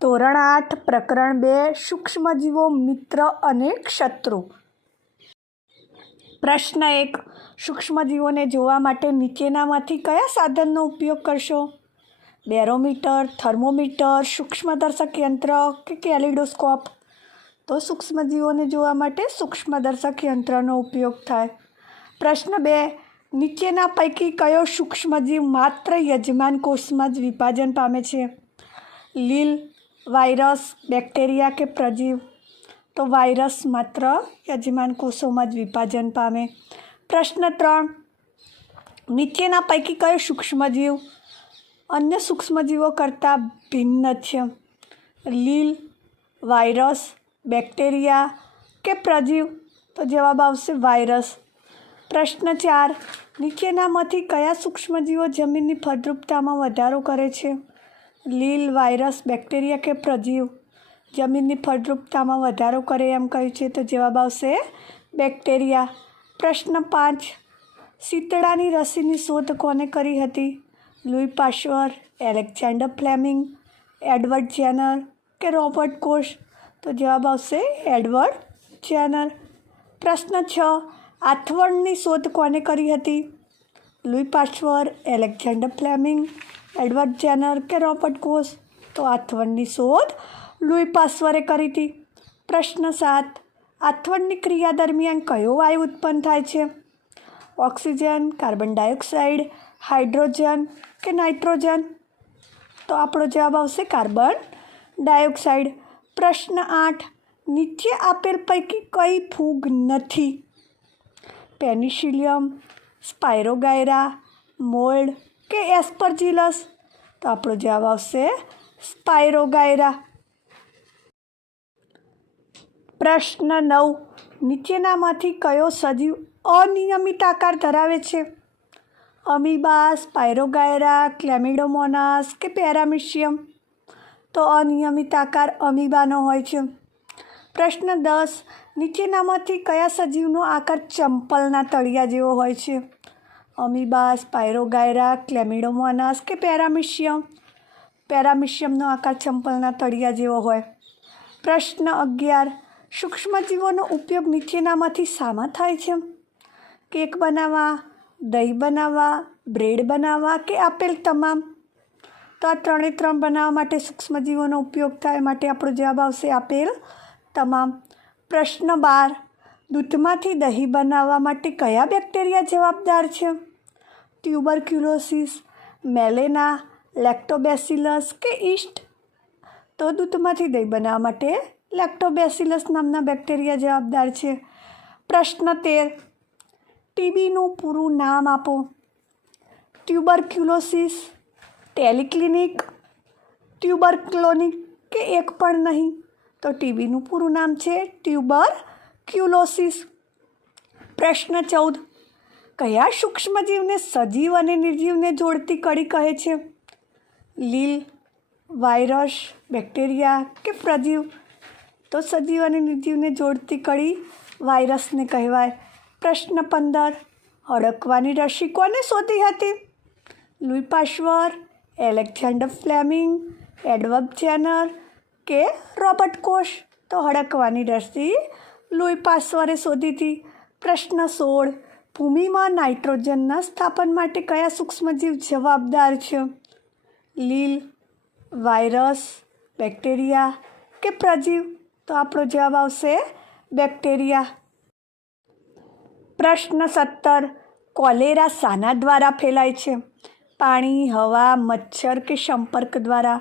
ધોરણ 8 પ્રકરણ 2 સૂક્ષ્મજીવો મિત્ર અને શત્રુ। પ્રશ્ન 1 સૂક્ષ્મજીવોને જોવા માટે નીચેનામાંથી કયા સાધનનો ઉપયોગ કરશો? બેરોમીટર, થર્મોમીટર, સૂક્ષ્મદર્શક યંત્ર કે કેલિડોસ્કોપ? તો સૂક્ષ્મજીવોને જોવા માટે સૂક્ષ્મદર્શક યંત્રનો ઉપયોગ થાય। પ્રશ્ન 2 નીચેના પૈકી કયો સૂક્ષ્મજીવ માત્ર યજમાન કોષમાં જ વિભાજન પામે છે? લીલ, વાયરસ, બેક્ટેરિયા કે પ્રજીવ? તો વાયરસ માત્ર યજમાન કોષોમાં જ વિભાજન પામે। પ્રશ્ન 3 નીચેના પૈકી કયો સૂક્ષ્મજીવ અન્ય સૂક્ષ્મજીવો કરતાં ભિન્ન છે? લીલ, વાયરસ, બેક્ટેરિયા કે પ્રજીવ? તો જવાબ આવશે વાયરસ। પ્રશ્ન 4 નીચેનામાંથી કયા સૂક્ષ્મજીવો જમીનની ફળદ્રુપતામાં વધારો કરે છે? લીલ, વાયરસ, બેક્ટેરિયા કે પ્રજીવ? જમીનની ફળદ્રુપતામાં વધારો કરે એમ કહ્યું છે તો જવાબ આવશે બેક્ટેરિયા। પ્રશ્ન 5 શીતળાની રસીની શોધ કોને કરી હતી? લૂઈ પાશ્ચર, એલેક્ઝાન્ડર ફ્લેમિંગ, એડવર્ડ જેનર કે રોબર્ટ કોચ? તો જવાબ આવશે એડવર્ડ જેનર। પ્રશ્ન 6 આથવણની શોધ કોને કરી હતી? લૂઈ પાશ્ચર, એલેક્ઝાન્ડર ફ્લેમિંગ, એડવર્ડ જેનર કે રોબર્ટ કોચ? તો આથવણની શોધ લૂઈ પાશ્ચરે કરી હતી। પ્રશ્ન 7 આથવણની ક્રિયા દરમિયાન કયો વાયુ ઉત્પન્ન થાય છે? ઓક્સિજન, કાર્બન ડાયોક્સાઇડ, હાઇડ્રોજન કે નાઇટ્રોજન? તો આપણો જવાબ આવશે કાર્બન ડાયોક્સાઇડ। પ્રશ્ન 8 નીચે આપેલ પૈકી કઈ ફૂગ નથી? પેનિસિલિયમ, સ્પાયરોગાયરા, મોલ્ડ કે એસ્પરજીલસ? તો આપણો જવાબ આવશે સ્પાયરોગાયરા। પ્રશ્ન 9 નીચેનામાંથી કયો સજીવ અનિયમિત આકાર ધરાવે છે? અમીબા, સ્પાયરોગાયરા, ક્લેમિડોમોનાસ કે પેરામીશિયમ? તો અનિયમિત આકાર અમીબાનો હોય છે। પ્રશ્ન 10 નીચેનામાંથી કયા સજીવનો આકાર ચંપલના તળિયા જેવો હોય છે? અમીબા, સ્પાયરોગાયરા, ક્લેમિડોમોનાસ કે પેરામીશિયમ? પેરામીશિયમનો આકાર ચંપલના તળિયા જેવો હોય। પ્રશ્ન 11 સૂક્ષ્મજીવોનો ઉપયોગ નીચેનામાંથી શામાં થાય છે? કેક બનાવવા, દહીં બનાવવા, બ્રેડ બનાવવા કે આપેલ તમામ? તો આ 3 બનાવવા માટે સૂક્ષ્મજીવોનો ઉપયોગ થાય માટે આપણો જવાબ આવશે આપેલ તમામ। પ્રશ્ન 12 દૂધમાંથી દહીં બનાવવા માટે કયા બેક્ટેરિયા જવાબદાર છે? ટ્યુબરક્યુલોસિસ, મેલેના, લેક્ટોબેસિલસ કે ઈસ્ટ? તો દૂધમાંથી દહીં બનાવવા માટે લેક્ટોબેસિલસ નામના બેક્ટેરિયા જવાબદાર છે। પ્રશ્ન 13 ટીબીનું પૂરું નામ આપો। ટ્યુબરક્યુલોસિસ, ટેલિક્લિનિક, ટ્યુબરક્લોનિક કે એક પણ નહીં? તો ટીબીનું પૂરું નામ છે ટ્યુબરક્યુલોસિસ। પ્રશ્ન 14 કયા સૂક્ષ્મજીવને સજીવ અને નિર્જીવને જોડતી કડી કહે છે? લીલ, વાયરસ, બેક્ટેરિયા કે પ્રજીવ? તો સજીવ અને નિર્જીવને જોડતી કડી વાયરસને કહેવાય। પ્રશ્ન 15 હડકવાની રસી કોને શોધી હતી? લૂઈ પાશ્ચર, એલેક્ઝાન્ડર ફ્લેમિંગ, એડવર્ડ જેનર કે રોબર્ટ કોચ? તો હડકવાની રસી લૂઈ પાશ્ચરે શોધી હતી। પ્રશ્ન 16 ભૂમિમાં નાઇટ્રોજનના સ્થાપન માટે કયા સૂક્ષ્મજીવ જવાબદાર છે? લીલ, વાયરસ, બેક્ટેરિયા કે પ્રજીવ? તો આપણો જવાબ આવશે બેક્ટેરિયા। પ્રશ્ન 17 કોલેરા શાના દ્વારા ફેલાય છે? પાણી, હવા, મચ્છર કે સંપર્ક દ્વારા?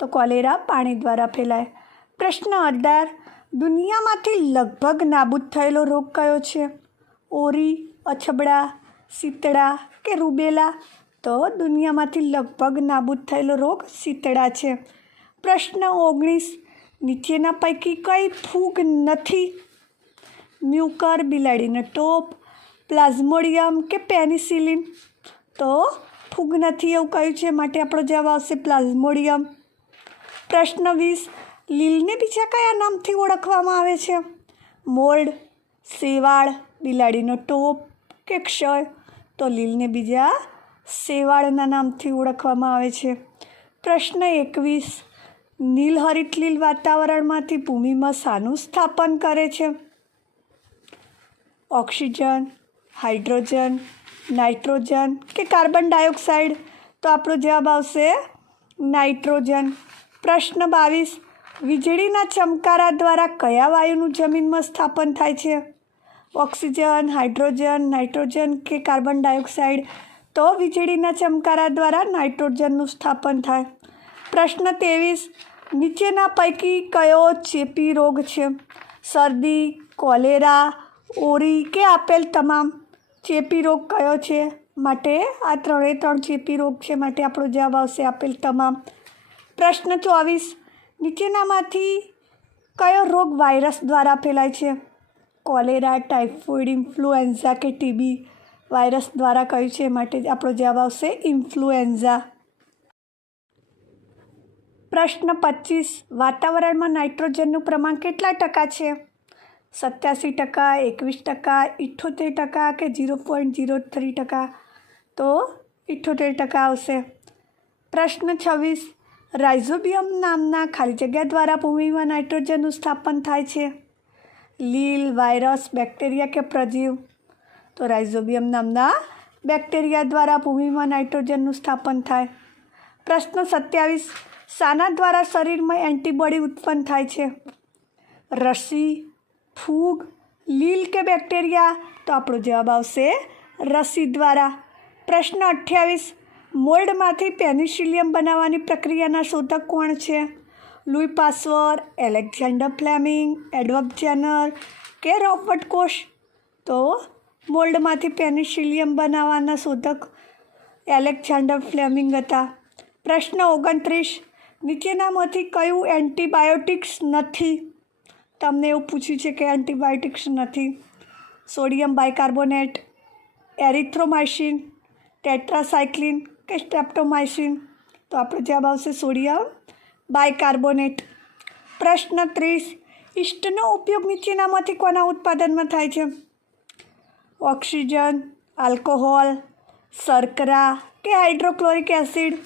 તો કોલેરા પાણી દ્વારા ફેલાય। પ્રશ્ન 18 દુનિયામાંથી લગભગ નાબૂદ થયેલો રોગ કયો છે? ઓરી, અછબડા, શીતળા કે રૂબેલા? તો દુનિયામાંથી લગભગ નાબૂદ થયેલો રોગ શીતળા છે। પ્રશ્ન 19 નીચેના પૈકી કઈ ફૂગ નથી? મ્યુકર, બિલાડીનો ટોપ, પ્લાઝ્મોડિયમ કે પેનિસિલિન? તો ફૂગ નથી એવું કહ્યું છે માટે આપણો જવાબ આવશે પ્લાઝ્મોડિયમ। પ્રશ્ન 20 લીલને બીજા કયા નામથી ઓળખવામાં આવે છે? મોલ્ડ, શેવાળ, બિલાડીનો ટોપ કે ક્ષય? તો લીલને બીજા શેવાળના નામથી ઓળખવામાં આવે છે। પ્રશ્ન 21 નીલહરિતલીલ વાતાવરણમાંથી ભૂમિમાં શાનું સ્થાપન કરે છે? ઓક્સિજન, હાઇડ્રોજન, નાઇટ્રોજન કે કાર્બન ડાયોક્સાઇડ? તો આપણો જવાબ આવશે નાઇટ્રોજન. પ્રશ્ન 22. વીજળીના ચમકારા દ્વારા કયા વાયુનું જમીનમાં સ્થાપન થાય છે? ઓક્સિજન, હાઇડ્રોજન, નાઇટ્રોજન કે કાર્બન ડાયોક્સાઇડ? તો વીજળીના ચમકારા દ્વારા નાઇટ્રોજનનું સ્થાપન થાય. પ્રશ્ન 23. નીચેના પૈકી કયો ચેપી રોગ છે? શરદી, કોલેરા, ઓરી કે આપેલ તમામ? ચેપી રોગ કયો છે? માટે આ 3 ચેપી રોગ છે, માટે આપણો જવાબ આવશે આપેલ તમામ. પ્રશ્ન 24. નીચેનામાંથી કયો રોગ વાયરસ દ્વારા ફેલાય છે? કોલેરા, ટાઇફોઇડ, ઇન્ફ્લુએન્ઝા કે ટીબી? વાયરસ દ્વારા કયું છે, માટે આપણો જવાબ આવશે ઇન્ફ્લુએન્ઝા. પ્રશ્ન 25. વાતાવરણમાં નાઇટ્રોજનનું પ્રમાણ કેટલા ટકા છે? 87%, 21%, 78% કે 0.03%? તો 78% આવશે. પ્રશ્ન 26. રાઇઝોબિયમ નામના ખાલી જગ્યા દ્વારા ભૂમિમાં નાઇટ્રોજનનું સ્થાપન થાય છે? લીલ, વાયરસ, બેક્ટેરિયા કે પ્રજીવ? તો રાઇઝોબિયમ નામના બેક્ટેરિયા દ્વારા ભૂમિમાં નાઇટ્રોજનનું સ્થાપન થાય. પ્રશ્ન 27. શાના દ્વારા શરીરમાં એન્ટીબોડી ઉત્પન્ન થાય છે? રસી, ફૂગ, લીલ કે બેક્ટેરિયા? તો આપણો જવાબ આવશે રસી દ્વારા. પ્રશ્ન 28. મોલ્ડમાંથી પેનિસિલિયમ બનાવવાની પ્રક્રિયાના શોધક કોણ છે? Louis Pasteur, Alexander Fleming, Edward Jenner કે રોબર્ટ કોચ? તો મોલ્ડમાંથી પેનિસિલિયમ બનાવવાના શોધક એલેક્ઝાન્ડર ફ્લેમિંગ હતા. પ્રશ્ન 29. નીચેનામાંથી કયું એન્ટીબાયોટિક્સ નથી? તમને એવું પૂછ્યું છે કે એન્ટીબાયોટિક્સ નથી. સોડિયમ બાયકાર્બોનેટ, એરિથ્રોમાઇસિન, ટેટ્રાસાઇક્લિન કે સ્ટ્રેપ્ટોમાઇસિન? તો આપણો જવાબ આવશે સોડિયમ બાયકાર્બોનેટ. પ્રશ્ન 30. ઈસ્ટનો ઉપયોગ નીચેનામાંથી કોના ઉત્પાદનમાં થાય છે? ઓક્સિજન, આલ્કોહોલ, શર્કરા કે હાઇડ્રોક્લોરિક એસિડ?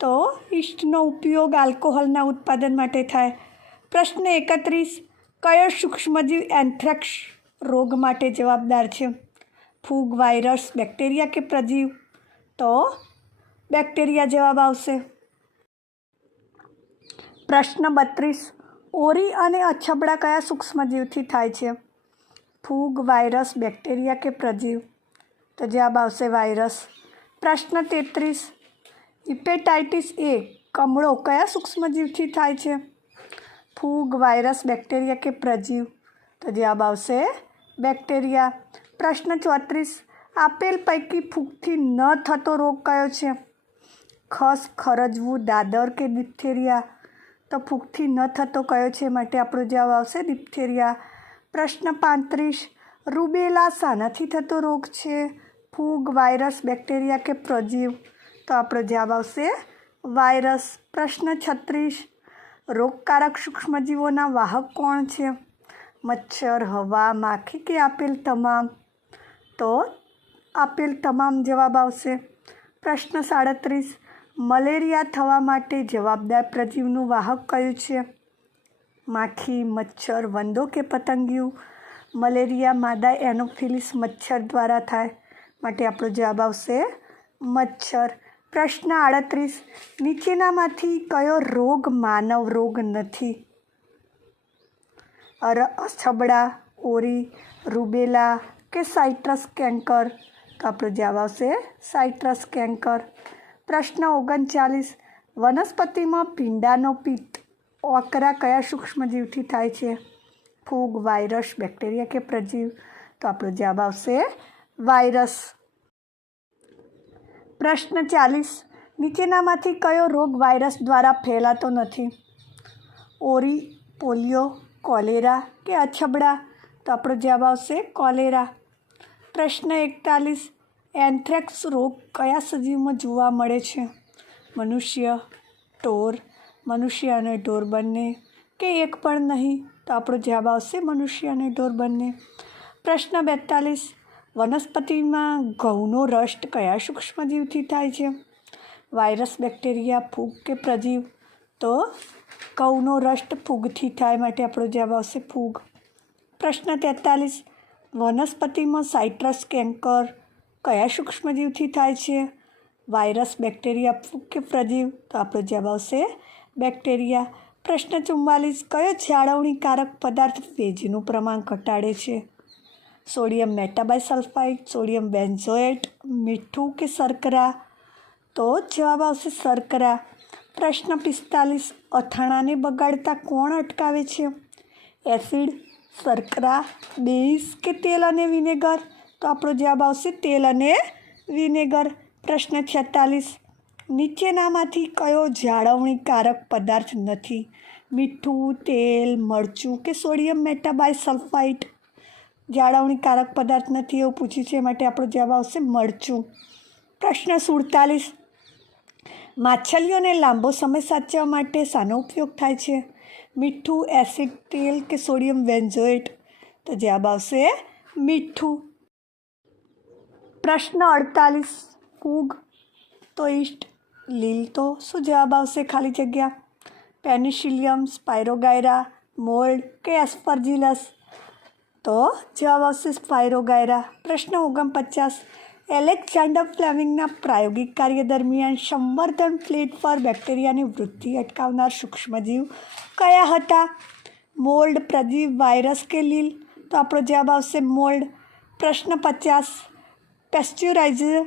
તો ઈસ્ટનો ઉપયોગ આલ્કોહોલના ઉત્પાદન માટે થાય. પ્રશ્ન 31. કયો સૂક્ષ્મજીવ એન્થ્રેક્સ રોગ માટે જવાબદાર છે? ફૂગ, વાયરસ, બેક્ટેરિયા કે પ્રજીવ? તો બેક્ટેરિયા જવાબ આવશે. પ્રશ્ન 32. ઓરી અને અછબડા કયા સૂક્ષ્મજીવથી થાય છે? ફૂગ, વાયરસ, બેક્ટેરિયા કે પ્રજીવ? તો જવાબ આવશે વાયરસ. પ્રશ્ન 33. હિપેટાઇટિસ એ કમળો કયા સૂક્ષ્મજીવથી થાય છે? ફૂગ, વાયરસ, બેક્ટેરિયા કે પ્રજીવ? તો જવાબ આવશે બેક્ટેરિયા. પ્રશ્ન 34. આપેલ પૈકી ફૂગથી ન થતો રોગ કયો છે? ખસ, ખરજવું, દાદર કે ડિપ્થેરિયા? તો ફૂગથી ન થતો કયો છે, માટે આપણો જવાબ આવશે ડિપ્થેરિયા. પ્રશ્ન 35. રૂબેલા શાનાથી થતો રોગ છે? ફૂગ, વાયરસ, બેક્ટેરિયા કે પ્રજીવ? તો આપણો જવાબ આવશે વાયરસ. પ્રશ્ન 36. રોગકારક સૂક્ષ્મજીવોના વાહક કોણ છે? મચ્છર, હવા, માખી કે આપેલ તમામ? તો આપેલ તમામ જવાબ આવશે. પ્રશ્ન 37. મલેરિયા થવા માટે જવાબદાર પ્રજીવનું વાહક કયું છે? માખી, મચ્છર, વંદો કે પતંગિયું? મલેરિયા માદા એનોફિલિસ મચ્છર દ્વારા થાય, માટે આપણો જવાબ આવશે મચ્છર. પ્રશ્ન 38. નીચેનામાંથી કયો રોગ માનવ રોગ નથી? અછબડા, ઓરી, રૂબેલા કે સાઇટ્રસ કેન્કર? તો આપણો જવાબ આવશે સાઇટ્રસ કેન્કર. પ્રશ્ન 39. વનસ્પતિમાં ભીંડાનો પિત્ત ઓકરા કયા સૂક્ષ્મજીવથી થાય છે? ફૂગ, વાયરસ, બેક્ટેરિયા કે પ્રજીવ? તો આપણો જવાબ આવશે વાયરસ. પ્રશ્ન 40. નીચેનામાંથી કયો રોગ વાયરસ દ્વારા ફેલાતો નથી? ઓરી, પોલિયો, કોલેરા કે અછબડા? તો આપણો જવાબ આવશે કોલેરા. પ્રશ્ન 41. એન્થ્રેક્સ રોગ કયા સજીવમાં જોવા મળે છે? મનુષ્ય, ઢોર, મનુષ્ય અને ઢોર બંને કે એક પણ નહીં? તો આપણો જવાબ આવશે મનુષ્ય અને ઢોર બંને. પ્રશ્ન 42. વનસ્પતિમાં ઘઉંનો રસ કયા સૂક્ષ્મજીવથી થાય છે? વાયરસ, બેક્ટેરિયા, ફૂગ કે પ્રજીવ? તો ઘઉંનો રસ ફૂગથી થાય, માટે આપણો જવાબ આવશે ફૂગ. પ્રશ્ન 43. વનસ્પતિમાં સાઇટ્રસ કેન્કર કયા સૂક્ષ્મજીવથી થાય છે? વાયરસ, બેક્ટેરિયા, ફૂગ કે પ્રજીવ? તો આપણો જવાબ આવશે બેક્ટેરિયા. પ્રશ્ન 44. કયો જાળવણીકારક પદાર્થ ભેજનું પ્રમાણ ઘટાડે છે? સોડિયમ મેટાબાયસલ્ફાઇડ, સોડિયમ બેન્ઝોએટ, મીઠું કે શર્કરા? તો જવાબ આવશે શર્કરા. પ્રશ્ન 45. અથાણાને બગાડતા કોણ અટકાવે છે? એસિડ, શર્કરા, બેઝ કે તેલ અને વિનેગર? તો આપણો જવાબ આવશે તેલ અને વિનેગર. પ્રશ્ન 46. નીચેનામાંથી કયો જાળવણીકારક પદાર્થ નથી? મીઠું, તેલ, મરચું કે સોડિયમ મેટાબાયસલ્ફાઇડ? જાળવણીકારક પદાર્થ નથી એવું પૂછ્યું છે, માટે આપણો જવાબ આવશે મરચું. પ્રશ્ન 47. માછલીઓને લાંબો સમય સાચવવા માટે શાનો ઉપયોગ થાય છે? મીઠું, એસિડ, તેલ કે સોડિયમ બેન્ઝોએટ? તો જવાબ આવશે મીઠું. પ્રશ્ન 48. ફૂગ તો ઈસ્ટ, લીલ તો શું જવાબ આવશે? ખાલી જગ્યા. પેનિસિલિયમ, સ્પાયરોગાયરા, મોલ્ડ કે એસ્પરજીલસ? તો જવાબ આવશે સ્પાયરોગાયરા. પ્રશ્ન 49. એલેક્ઝાન્ડર ફ્લેમિંગના પ્રાયોગિક કાર્ય દરમિયાન સંવર્ધન પ્લેટ પર બેક્ટેરિયાની વૃદ્ધિ અટકાવનાર સૂક્ષ્મજીવ કયા હતા? મોલ્ડ, પ્રજીવ, વાયરસ કે લીલ? તો આપણો જવાબ આવશે મોલ્ડ. પ્રશ્ન 50. પેસ્ચ્યુરાઇઝર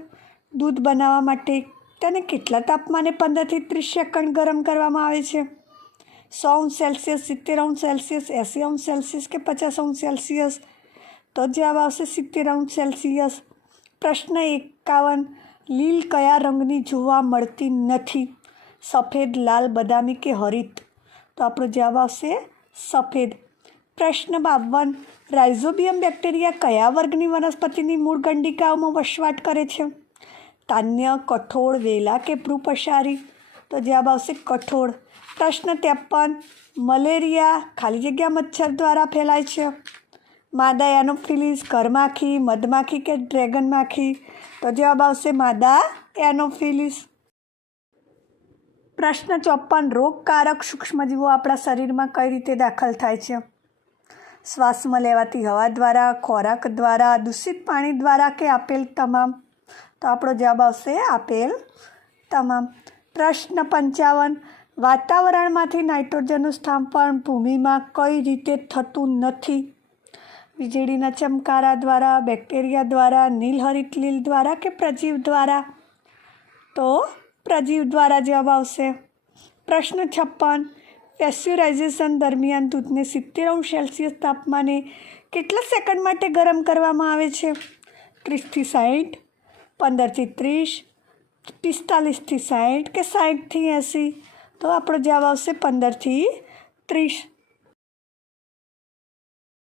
દૂધ બનાવવા માટે તેને કેટલા તાપમાને 15 થી 30 સેકન્ડ ગરમ કરવામાં આવે છે? 100°C, 70°C, 80°C કે 50°C? તો જવાબ આવશે 70°C. પ્રશ્ન 51. લીલ કયા રંગની જોવા મળતી નથી? સફેદ, લાલ, બદામી કે હરિત? તો આપણો જવાબ આવશે સફેદ. પ્રશ્ન 52. રાઇઝોબિયમ બેક્ટેરિયા કયા વર્ગની વનસ્પતિની મૂળ ગંડિકાઓમાં વસવાટ કરે છે? તાન્ય, કઠોળ, વેલા કે ભ્રૂપસારી? તો જવાબ આવશે કઠોળ. પ્રશ્ન 53. મલેરિયા ખાલી જગ્યા મચ્છર દ્વારા ફેલાય છે? માદા એનોફિલિસ, ઘરમાખી, મધમાખી કે ડ્રેગન માખી? તો જવાબ આવશે માદા એનોફિલિસ. પ્રશ્ન 54. રોગકારક સૂક્ષ્મજીવો આપણા શરીરમાં કઈ રીતે દાખલ થાય છે? શ્વાસમાં લેવાતી હવા દ્વારા, ખોરાક દ્વારા, દૂષિત પાણી દ્વારા કે આપેલ તમામ? તો આપણો જવાબ આવશે આપેલ તમામ. પ્રશ્ન 55. વાતાવરણમાંથી નાઇટ્રોજનનું સ્થાપન ભૂમિમાં કઈ રીતે થતું નથી? વીજળીના ચમકારા દ્વારા, બેક્ટેરિયા દ્વારા, નીલહરિત લીલ દ્વારા કે પ્રજીવ દ્વારા? તો પ્રજીવ દ્વારા જવાબ આવશે. પ્રશ્ન 56. પેસ્ચ્યુરાઇઝેશન દરમિયાન દૂધને 70°C તાપમાને કેટલા સેકન્ડ માટે ગરમ કરવામાં આવે છે? 30 થી 60, 15 થી 30, 45 થી 60 કે 60 થી 80? તો આપણો જવાબ આવશે 15 થી 30.